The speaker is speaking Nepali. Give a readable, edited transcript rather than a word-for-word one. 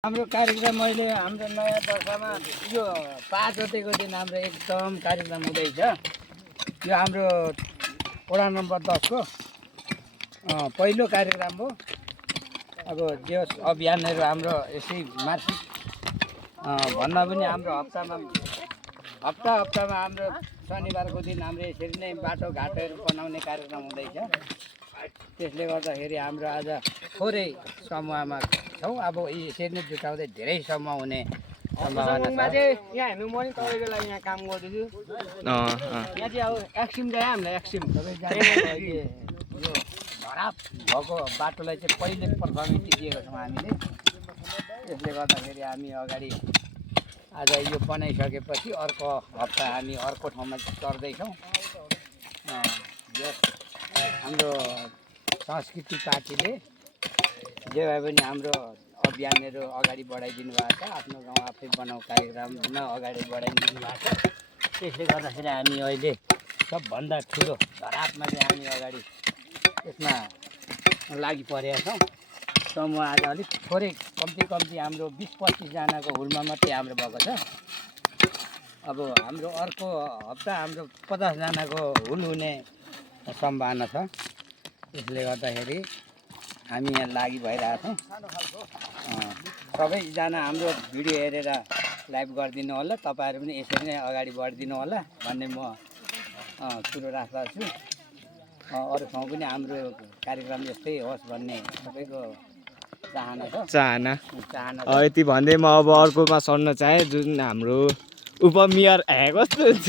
हाम्रो कार्यक्रम अहिले हाम्रो नयाँ वर्षमा यो 5 गतेको दिन हाम्रो एकदम कार्यक्रम हुँदैछ। यो हाम्रो वडा नम्बर 10 को पहिलो कार्यक्रम हो। अब जो अभियानहरू हाम्रो यसै मासिक भन्दा पनि हाम्रो हप्तामा हाम्रो शनिबारको दिन हाम्रो यसरी नै बाटोघाटोहरू बनाउने कार्यक्रम हुँदैछ। त्यसले गर्दाखेरि हाम्रो आज थोरै समूहमा छौँ। अब यसरी नै जुटाउँदै धेरै समूह हुने सम्भावना छ। यहाँ हेर्नु म नि तपाईँको लागि यहाँ काम गर्दैछु। यहाँ चाहिँ अब एक्सिम जायो हामीलाई एक्सिम यो खराब भएको बाटोलाई चाहिँ पहिले पर्फर्मेन्स दिएको छौँ हामीले। त्यसले गर्दाखेरि हामी अगाडि आज यो बनाइसकेपछि अर्को हप्ता हामी अर्को ठाउँमा चढ्दैछौँ। हाम्रो संस्कृति पार्टीले जे भए पनि हाम्रो अभियानहरू अगाडि बढाइदिनु भएको छ। आफ्नो गाउँ आफै बनाऊ कार्यक्रममा अगाडि बढाइदिनु भएको छ। त्यसले गर्दाखेरि हामी अहिले सबभन्दा ठुलो धरापमा चाहिँ हामी अगाडि यसमा लागि परेका छौँ। समूह आज अलिक थोरै कम्ती हाम्रो 20-25 जनाको हुलमा मात्रै हाम्रो भएको छ। अब हाम्रो अर्को हप्ता हाम्रो 50 जनाको हुल हुने सम्भावना छ। त्यसले गर्दाखेरि हामी यहाँ लागि भइरहेछौँ। सबैजना हाम्रो भिडियो हेरेर लाइभ गरिदिनु होला। तपाईँहरू पनि यसरी नै अगाडि बढिदिनु होला भन्ने म कुरो राख्दछु। अरू ठाउँ पनि हाम्रो कार्यक्रम यस्तै होस् भन्ने सबैको चाहना छ। यति भन्दै म अब अर्कोमा सर्न चाहेँ, जुन हाम्रो उपमेयर कस्तो हुन्छ।